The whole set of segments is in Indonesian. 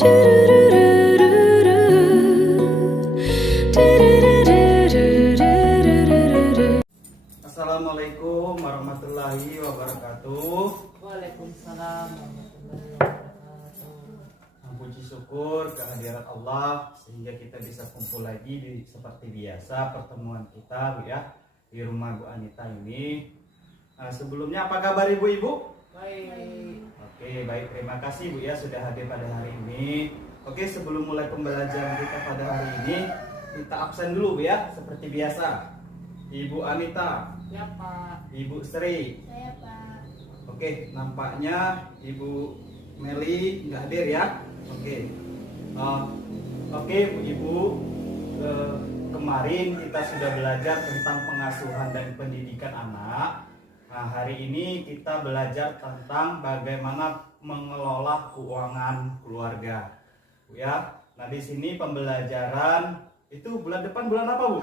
Assalamualaikum warahmatullahi wabarakatuh. Waalaikumsalam warahmatullahi wabarakatuh. Puji syukur kehadirat Allah sehingga kita bisa kumpul lagi seperti biasa pertemuan kita Bu ya di rumah Bu Anita ini. Sebelumnya apa kabar ibu-ibu? Baik. Oke, baik, terima kasih Bu ya sudah hadir pada hari ini. Oke, sebelum mulai pembelajaran kita pada hari ini, kita absen dulu Bu ya seperti biasa. Ibu Anita, Ya Pak. Ibu Sri. Saya Pak. Oke, nampaknya Ibu Meli nggak hadir ya. Oke, Bu Ibu, kemarin kita sudah belajar tentang pengasuhan dan pendidikan anak. Nah, hari ini kita belajar tentang bagaimana mengelola keuangan keluarga, Bu ya. Nah, di sini pembelajaran itu bulan depan bulan apa, Bu?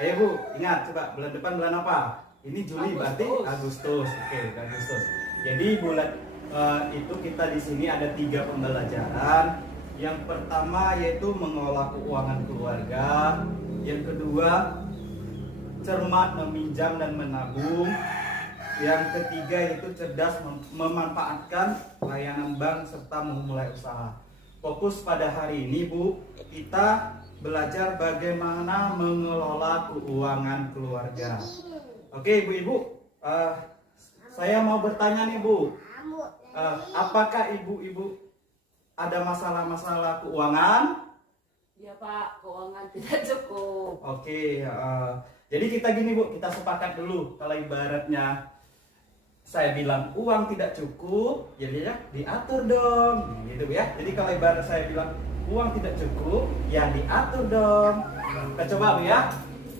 Ayo Bu, ingat coba bulan depan bulan apa? Ini Juli berarti Agustus. Oke, Agustus. Jadi bulan itu kita di sini ada 3 pembelajaran. Yang pertama yaitu mengelola keuangan keluarga. Yang kedua cermat meminjam dan menabung. Yang ketiga yaitu cerdas memanfaatkan layanan bank serta memulai usaha. Fokus pada hari ini Bu, kita belajar bagaimana mengelola keuangan keluarga. Oke ibu-ibu, saya mau bertanya nih Bu, apakah ibu-ibu ada masalah-masalah keuangan? Ya Pak, keuangan tidak cukup. Oke, jadi kita gini Bu, kita sepakat dulu. Kalau ibaratnya saya bilang uang tidak cukup, jadi ya diatur dong, gitu Bu ya. Jadi kalau ibarat saya bilang uang tidak cukup, ya diatur dong. Kita coba Bu ya.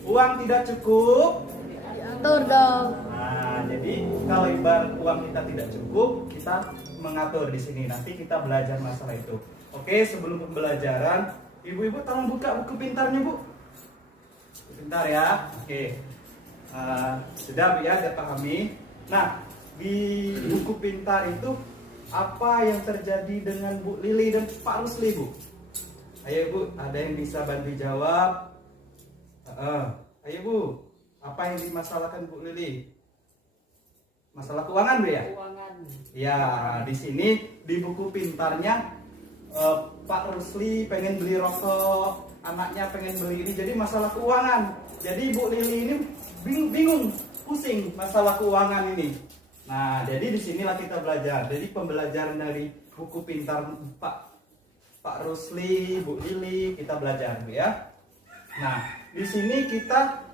Uang tidak cukup, Diatur dong. nah, jadi kalau ibarat uang kita tidak cukup, kita mengatur di sini. Nanti kita belajar masalah itu. Oke, sebelum pembelajaran, ibu-ibu tolong buka buku pintarnya Bu. Buku pintar ya. Oke. Sudah Bu ya, sudah pahami. Nah, di buku pintar itu apa yang terjadi dengan Bu Lili dan Pak Rusli Bu? Ayo Bu, ada yang bisa bantu jawab? Ayo Bu, apa yang dimasalahkan Bu Lili? Masalah keuangan Bu ya? Keuangan. Ya, di sini di buku pintarnya Pak Rusli pengen beli rokok, anaknya pengen beli ini, jadi masalah keuangan. Jadi Bu Lili ini bingung, pusing masalah keuangan ini. Nah, jadi disinilah kita belajar. Jadi pembelajaran dari buku pintar Pak Rusli, Bu Lili, kita belajar Bu ya. Nah, di sini kita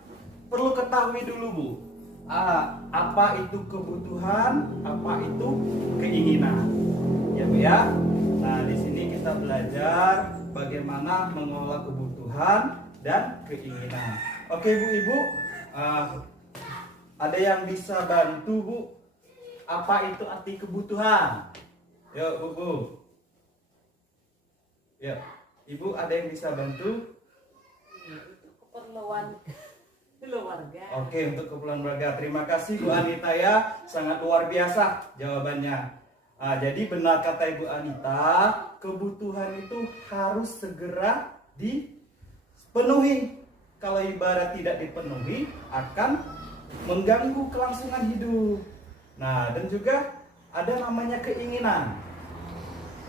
perlu ketahui dulu Bu, apa itu kebutuhan, apa itu keinginan, ya Bu ya. Nah, di sini kita belajar bagaimana mengelola kebutuhan dan keinginan. Oke Bu Ibu, ada yang bisa bantu Bu? Apa itu arti kebutuhan? Yuk Bu. Ya, Ibu ada yang bisa bantu? Itu keperluan keluarga. Oke, untuk keperluan keluarga. Terima kasih Bu Anita ya, sangat luar biasa jawabannya. Jadi benar kata Ibu Anita, kebutuhan itu harus segera dipenuhi. Kalau ibarat tidak dipenuhi akan mengganggu kelangsungan hidup. Nah, dan juga ada namanya keinginan.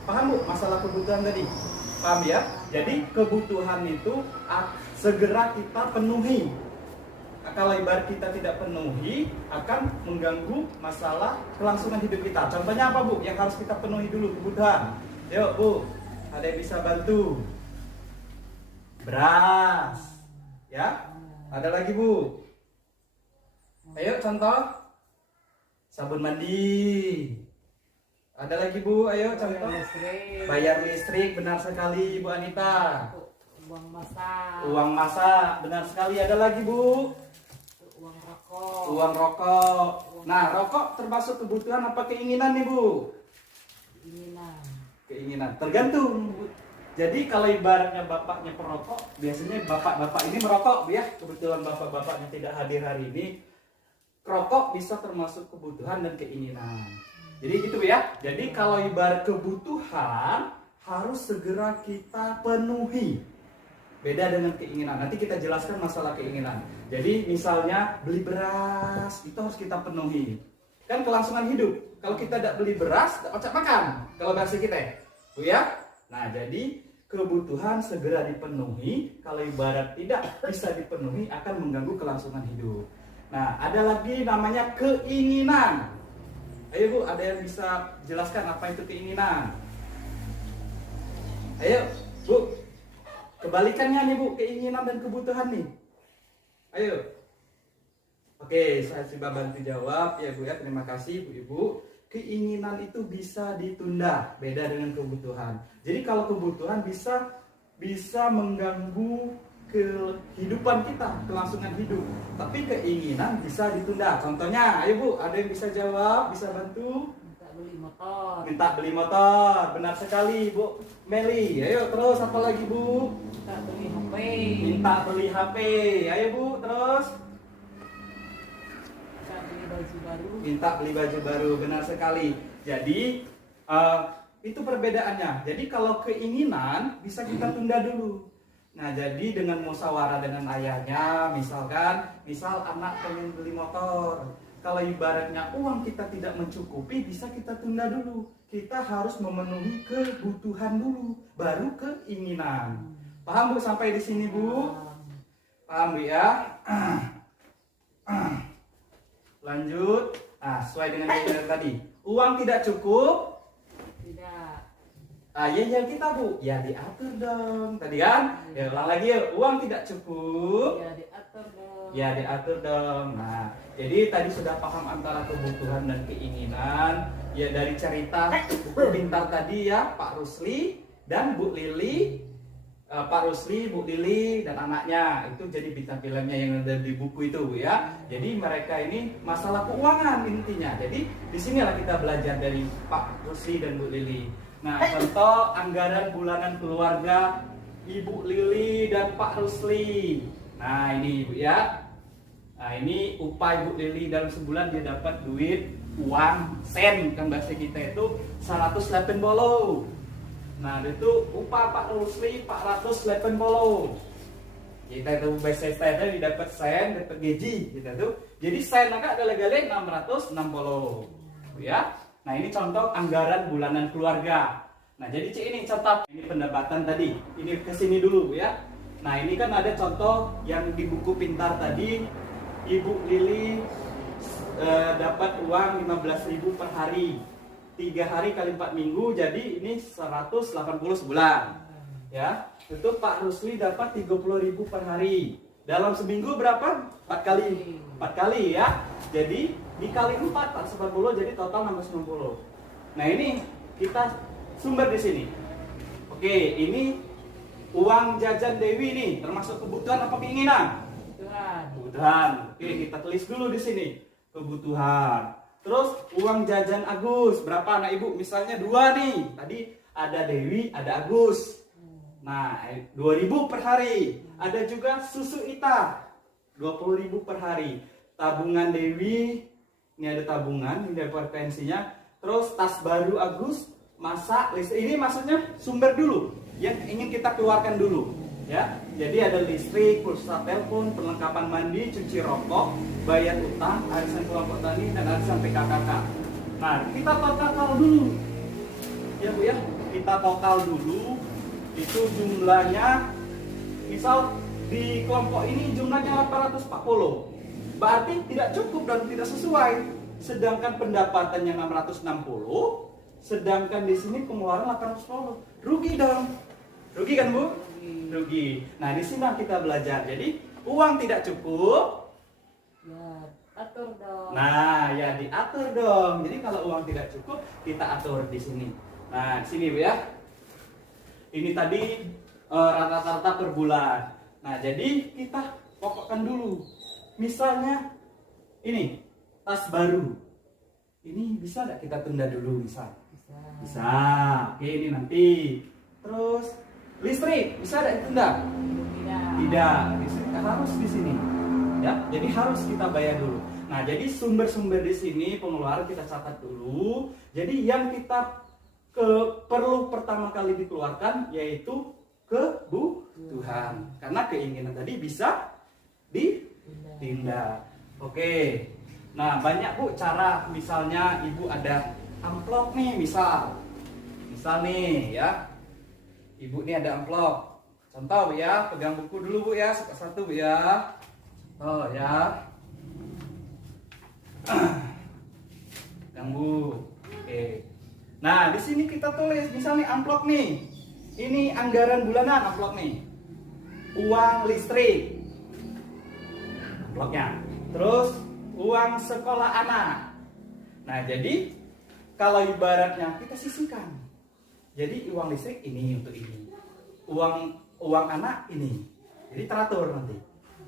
Paham Bu masalah kebutuhan tadi? Paham ya? Jadi kebutuhan itu segera kita penuhi. Kalau ibarat kita tidak penuhi akan mengganggu masalah kelangsungan hidup kita. Contohnya apa Bu? Yang harus kita penuhi dulu kebutuhan. Yuk Bu, ada yang bisa bantu? Beras, ya? Ada lagi Bu? Ayo contoh. Sabun mandi. Ada lagi Bu? Ayo contoh. Bayar listrik, benar sekali Bu Anita. Uang masak. Uang masak, benar sekali. Ada lagi Bu? Uang rokok. Uang rokok. Nah, rokok termasuk kebutuhan apa keinginan nih Bu? Keinginan. Keinginan. Tergantung Bu. Jadi kalau ibaratnya bapaknya perokok, biasanya bapak-bapak ini merokok Bu ya. Kebetulan bapak-bapaknya tidak hadir hari ini. Rokok bisa termasuk kebutuhan dan keinginan. Jadi gitu ya. Jadi kalau ibarat kebutuhan harus segera kita penuhi. Beda dengan keinginan. Nanti kita jelaskan masalah keinginan. Jadi misalnya beli beras itu harus kita penuhi. Kan kelangsungan hidup. Kalau kita tidak beli beras, tidak ocak makan. Kalau bahasa kita, Bu ya. Nah, jadi kebutuhan segera dipenuhi. Kalau ibarat tidak bisa dipenuhi akan mengganggu kelangsungan hidup. Nah, ada lagi namanya keinginan. Ayo Bu, ada yang bisa jelaskan apa itu keinginan? Ayo Bu, kebalikannya nih Bu, keinginan dan kebutuhan nih. Ayo. Oke, saya coba bantu jawab ya Bu ya. Terima kasih Bu Ibu. Keinginan itu bisa ditunda, beda dengan kebutuhan. Jadi kalau kebutuhan bisa mengganggu kehidupan kita, kelangsungan hidup. Tapi keinginan bisa ditunda. Contohnya, ayo Bu, ada yang bisa jawab, bisa bantu? Minta beli motor. Minta beli motor, benar sekali Bu Meli. Ayo terus apa lagi Bu? Minta beli HP. Minta beli HP. Ayo Bu, terus? Minta beli baju baru. Minta beli baju baru, benar sekali. Jadi itu perbedaannya. Jadi kalau keinginan bisa kita tunda dulu. Nah, jadi dengan musyawarah dengan ayahnya, misal anak pengen beli motor. Kalau ibaratnya uang kita tidak mencukupi, bisa kita tunda dulu. Kita harus memenuhi kebutuhan dulu, baru keinginan. Paham Bu sampai di sini Bu? Paham Bu ya? Lanjut. Nah, sesuai dengan yang tadi. Uang tidak cukup. Tidak. Ya kita Bu, ya diatur dong. Tadi kan? Ya ulang lagi ya. Uang tidak cukup. Ya diatur dong. Ya diatur dong. Nah, jadi tadi sudah paham antara kebutuhan dan keinginan. Ya dari cerita buku pintar tadi ya, Pak Rusli dan Bu Lili. Pak Rusli, Bu Lili dan anaknya itu jadi bintang filmnya yang ada di buku itu Bu ya. Jadi mereka ini masalah keuangan intinya. Jadi disinilah kita belajar dari Pak Rusli dan Bu Lili. Nah, contoh anggaran bulanan keluarga Ibu Lili dan Pak Rusli. Nah, ini Bu ya. Nah, ini upah Ibu Lili dalam sebulan dia dapat duit uang sen, kan bahasa kita itu 180 bolo. Nah, itu upah Pak Rusli 480 bolo. Kita itu bahasa kita didapat sen, dapat gaji kita tuh. Jadi sen agak ada legale 660 Bu ya. Nah, ini contoh anggaran bulanan keluarga. Nah, jadi Cik ini catat ini pendapatan tadi. Ini ke sini dulu ya. Nah, ini kan ada contoh yang di buku pintar tadi. Ibu Lili dapat uang 15.000 per hari. 3 hari kali 4 minggu jadi ini 180 sebulan. Ya. Itu Pak Rusli dapat 30.000 per hari. Dalam seminggu berapa? 4 kali. 4 kali ya. Jadi dikali 4 480 jadi total 690. Nah, ini kita sumber di sini. Oke, ini uang jajan Dewi nih, termasuk kebutuhan apa keinginan? Kebutuhan. Oke, kita tulis dulu di sini. Kebutuhan. Terus uang jajan Agus, berapa anak ibu? Misalnya 2 nih. Tadi ada Dewi, ada Agus. Nah, 2.000 per hari. Ada juga susu Ita, 20.000 per hari. Tabungan Dewi, ini ada tabungan, ini dapat pensinya. Terus tas baru Agus, masak, listrik. Ini maksudnya sumber dulu yang ingin kita keluarkan dulu, ya. Jadi ada listrik, pulsa telepon, perlengkapan mandi, cuci rokok, bayar utang, arisan kelompok tani dan arisan PKKK. Nah, kita total dulu, ya Bu ya. Kita total dulu. Itu jumlahnya, misal di kelompok ini jumlahnya 840. Berarti tidak cukup dan tidak sesuai. Sedangkan pendapatannya 660, sedangkan di sini pengeluaran 840. Rugi dong. Rugi kan Bu? Rugi. Nah, di sini kita belajar. Jadi, uang tidak cukup. Ya, atur dong. Nah, ya diatur dong. Jadi kalau uang tidak cukup, kita atur di sini. Nah, di sini Bu ya. Ini tadi rata-rata per bulan. Nah, jadi kita pokokkan dulu. Misalnya ini tas baru. Ini bisa nggak kita tunda dulu misal? Bisa. Oke, ini nanti. Terus listrik bisa nggak ditunda? Tidak. Listrik harus di sini. Ya, jadi harus kita bayar dulu. Nah, jadi sumber-sumber di sini pengeluaran kita catat dulu. Jadi yang kita perlu pertama kali dikeluarkan yaitu kebutuhan. Karena keinginan tadi bisa ditindak. Oke. Nah, banyak Bu cara, misalnya Ibu ada amplop nih, misal nih ya. Ibu nih ada amplop. Contoh Bu ya, pegang buku dulu Bu ya, satu Bu ya. Oh ya. Pegang Bu. Oke. Nah, di sini kita tulis misalnya amplop nih. Ini anggaran bulanan amplop nih. Uang listrik. Amplopnya. Terus uang sekolah anak. Nah, jadi kalau ibaratnya kita sisihkan. Jadi uang listrik ini untuk ini. Uang anak ini. Jadi teratur nanti.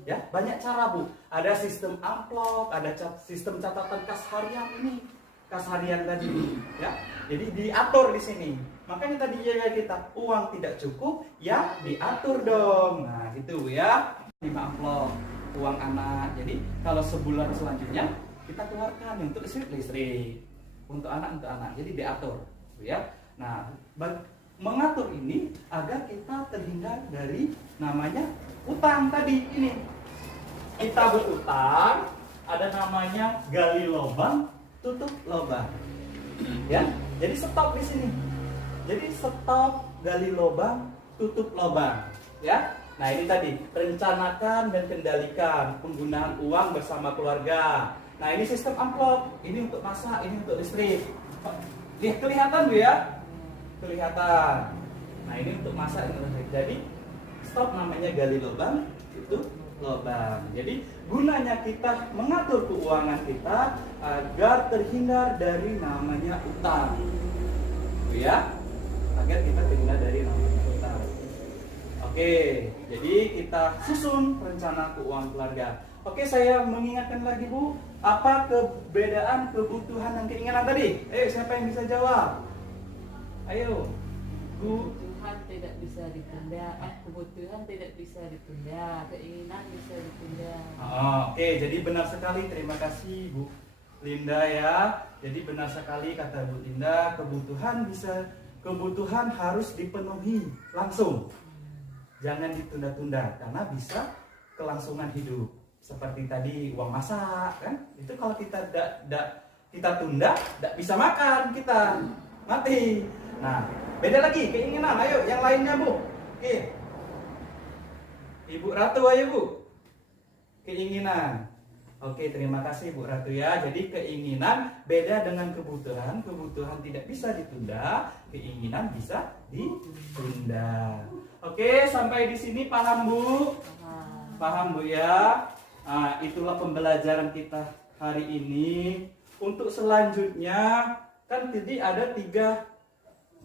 Ya, banyak cara Bu. Ada sistem amplop, ada sistem catatan kas harian ini. Kas harian tadi, ya. Jadi diatur di sini. Makanya tadi ya kita uang tidak cukup, ya diatur dong. Nah, gitu ya. 5 amplop uang anak. Jadi kalau sebulan selanjutnya kita keluarkan untuk listrik. Untuk anak. Jadi diatur, ya. Nah, mengatur ini agar kita terhindar dari namanya utang tadi ini. Kita berutang, ada namanya gali lubang, tutup lubang. Ya, jadi stop di sini. Jadi stop, gali lubang, tutup lubang. Ya, nah ini tadi rencanakan dan kendalikan penggunaan uang bersama keluarga. Nah ini sistem amplop, ini untuk masak, ini untuk listrik. Lihat kelihatan Bu ya? Kelihatan. Nah ini untuk masak, ini untuk listrik. Jadi stop namanya gali lubang, tutup lubang. Jadi gunanya kita mengatur keuangan kita agar terhindar dari namanya utang. Ya, agar kita terhindar dari namanya utang. Oke, jadi kita susun rencana keuangan keluarga. Oke, saya mengingatkan lagi Bu, apa perbedaan kebutuhan dan keinginan tadi? Ayo, siapa yang bisa jawab? Ayo, Bu. Kebutuhan tidak bisa ditunda. Kebutuhan tidak bisa ditunda. Keinginan bisa ditunda. Oke, jadi benar sekali. Terima kasih Bu Linda ya. Jadi benar sekali kata Bu Linda, kebutuhan harus dipenuhi langsung. Jangan ditunda-tunda karena bisa kelangsungan hidup. Seperti tadi uang masak kan? Itu kalau kita kita tunda, tidak bisa makan kita. Mati. Nah, beda lagi keinginan. Ayo yang lainnya Bu. Oke. Ibu Ratu ayo Bu. Keinginan. Oke, terima kasih Bu Ratu ya. Jadi keinginan beda dengan kebutuhan. Kebutuhan tidak bisa ditunda, keinginan bisa ditunda. Oke, sampai di sini paham Bu? Paham Bu ya? Nah, itulah pembelajaran kita hari ini. Untuk selanjutnya kan tadi ada 3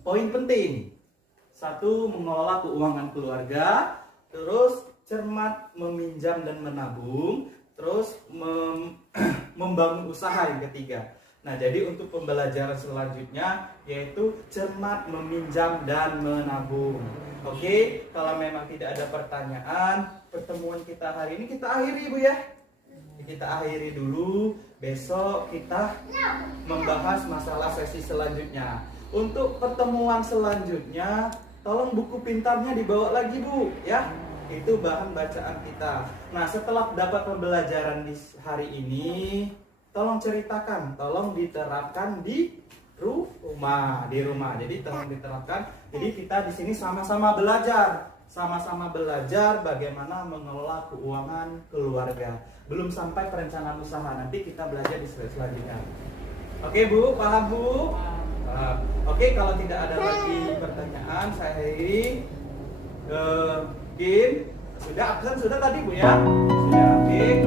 poin penting. 1, mengelola keuangan keluarga. Terus cermat meminjam dan menabung. Terus membangun usaha yang ketiga. Nah, jadi untuk pembelajaran selanjutnya yaitu cermat meminjam dan menabung. Oke, kalau memang tidak ada pertanyaan, pertemuan kita hari ini kita akhiri Bu ya. Kita akhiri dulu, besok kita membahas masalah sesi selanjutnya. Untuk pertemuan selanjutnya, tolong buku pintarnya dibawa lagi Bu ya. Itu bahan bacaan kita. Nah, setelah dapat pembelajaran di hari ini, tolong ceritakan, tolong diterapkan di rumah. Jadi tolong diterapkan. Jadi kita di sini sama-sama belajar bagaimana mengelola keuangan keluarga. Belum sampai perencanaan usaha. Nanti kita belajar di slide selanjutnya. Oke Bu, paham Bu? Oke, kalau tidak ada lagi pertanyaan, saya akhiri. Sudah absen sudah tadi Bu ya? Sudah. Oke.